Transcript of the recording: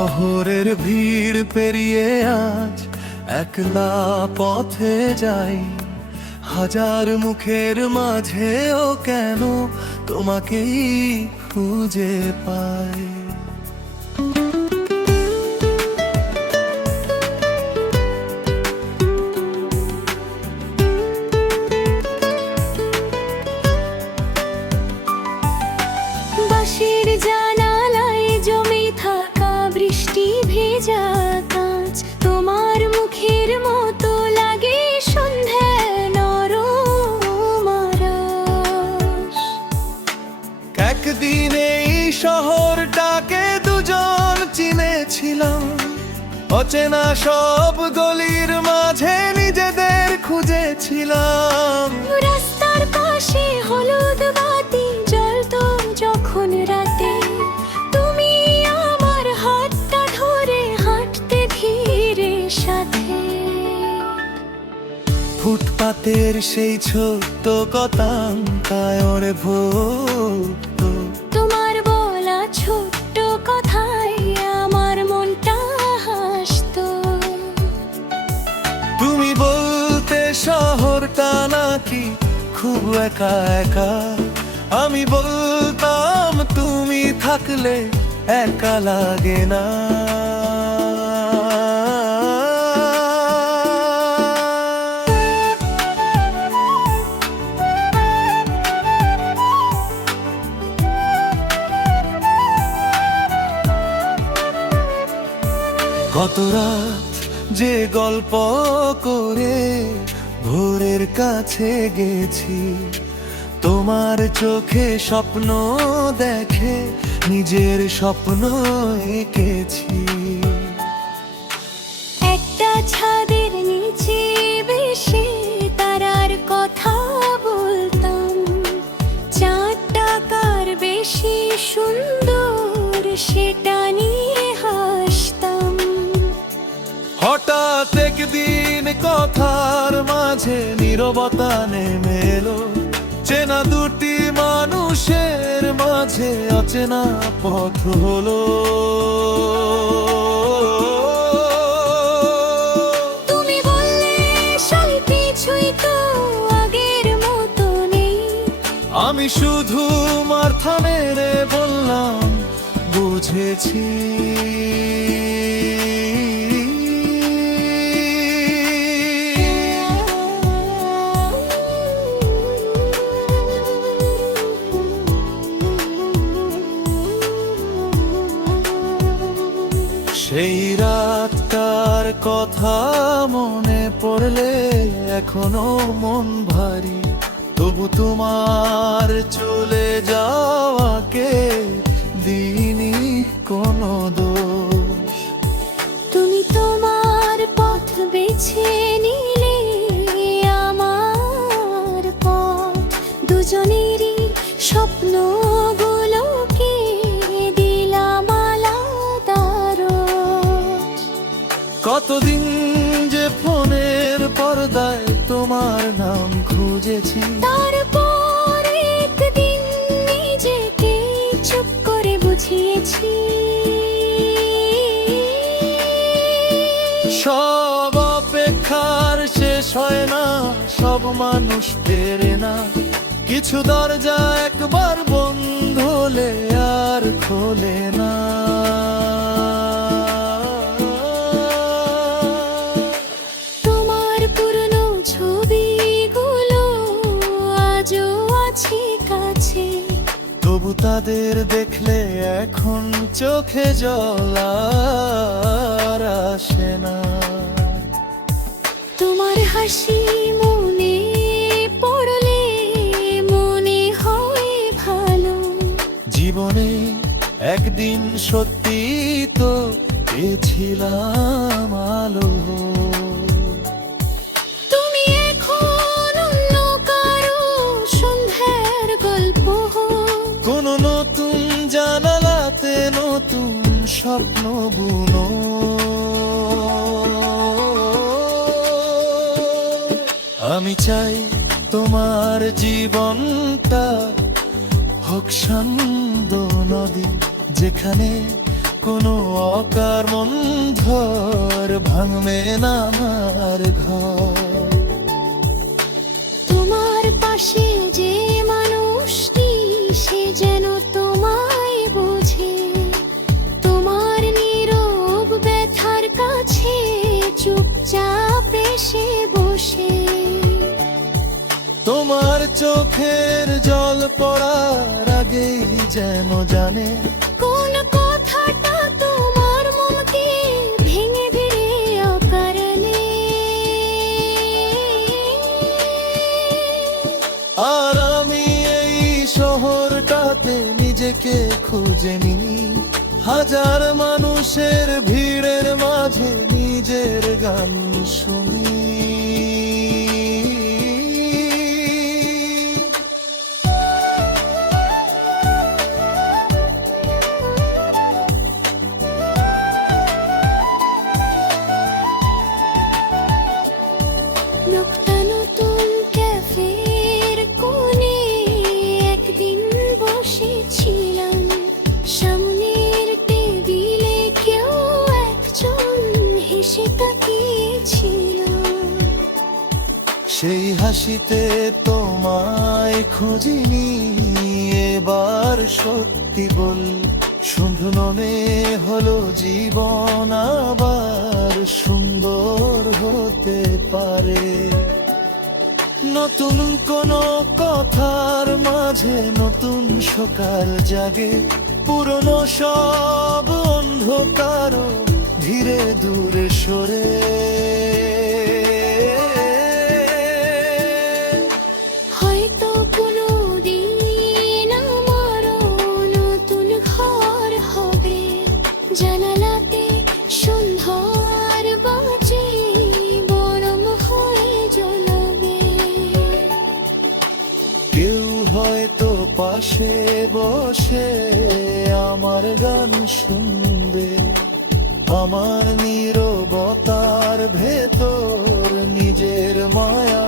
শহরের ভিড় পেরিয়ে আজ একলা পথে যাই, হাজার মুখের মাঝেও কেন তোমাকেই খুঁজে পাই। বাঁশির জানালায় জমে থাকা বৃষ্টি ভেজা কাঁচ, তোমার মুখের মতো লাগে সন্ধ্যার নরম আরাশ। একদিন এই শহরটাকে দুজন চিনেছিলাম, অচেনা সব গলির মাঝে নিজেদের খুঁজেছিলাম। রাস্তার পাশে হলুদ বাতি জ্বলতো যখন রাতে, তুমি আমার হাতটা ধরে হাঁটতে ধীরে সাথে। ফুটপাতের সেই ছোট্ট কথায় ভুলতো, তোমার বলা ছোট্ট কথায় আমার মনটা হাসতো। তুমি বলতে শহরটা নাকি খুব একা একা, আমি বলতাম তুমি থাকলে একা লাগে না। গত রাত যে গল্প করে ভোরের কাছে গেছি, তোমার চোখে স্বপ্ন দেখে নিজের স্বপ্ন এঁকেছি। একটা ছাদের নিচে বেশে তারার কথা বলতাম, 4 টাকার বেশি সুন্দর সেটা নিয়ে হাসতাম। হঠাৎ একদিন কথার মাঝে নীরবতা নেমে এলো, চেনা দুটি মানুষের মাঝে অচেনা পথ হলো। তুমি বললে সব কিছুই তো আগের মতো নেই, আমি শুধু মাথা নেড়ে বললাম বুঝেছি। সেই রাতটার কথা মনে পড়লে এখনো মন ভারী, তবু তোমার চলে যাওয়াকে দিইনি কোনো দোষ। তুমি তোমার পথ বেছে নিলে, আমার পথ, দুজনেরই স্বপ্নগুলোকে দিলাম আলাদা রোজ। কতদিন যে ফোনের পর্দায় তোমার নাম খুঁজেছি, তারপর একদিন নিজেকে চুপ করে বুঝিয়েছি। সব অপেক্ষার শেষ হয় না, সব মানুষ ফেরে না, কিছু দরজা একবার বন্ধ হলে আর খোলে না। তোমার পুরনো ছবিগুলো আজও আছে কাছে, তবু তাদের দেখলে এখন চোখে জল আর আসে না। তোমার হাসি মনে পড়লে মনে হয় ভালো। জীবনে একদিন সত্যি তো পেয়েছিলাম আলো। তুমি এখন অন্য কারো সন্ধ্যার গল্প, কোনো নতুন জানালাতে নতুন স্বপ্ন বুনো। আমি চাই তোমার জীবনটা হোক শান্ত নদী, যেখানে কোনো অকার মন্ধর ভাঙবে না আমার ঘর। তোমার পাশে যে মানুষটি সে যেন তোমায় বোঝে, তোমার নীরব ব্যথার কাছে চুপচাপ এসে বসে। তোমার চোখের জল পড়ার আগেই যেন জানে কোন কথাটা তোমার মনকে ভেঙে ভেঙে অকারণে। আর আমি এই শহরটাতে নিজেকে খুঁজে নিই, হাজার মানুষের ভিড়ের মাঝে নিজের গান শুনি। লোকটা নতুন ক্যাফের কোণে একদিন বসেছিলাম, সামনের টেবিলে কেউ একজন হেসে তাকিয়েছিল। সেই হাসিতে তোমায় খুঁজিনি, এবার সত্যি বল শুধু মনে হলো জীবন আবার সুন্দর হতে পারে। নতুন কোনো কথার মাঝে নতুন সকাল জাগে, পুরনো সব অন্ধকার ধীরে দূরে সরে। হয়তো কোনো দিন আমারও নতুন ঘর হবে, জানালাতে সন্ধ্যার বাজে বরং হয়ে জ্বলবে। কেউ হয়তো পাশে বসে আমার গান শুনবে, আমার নীরবতার ভেতর নিজের মায়া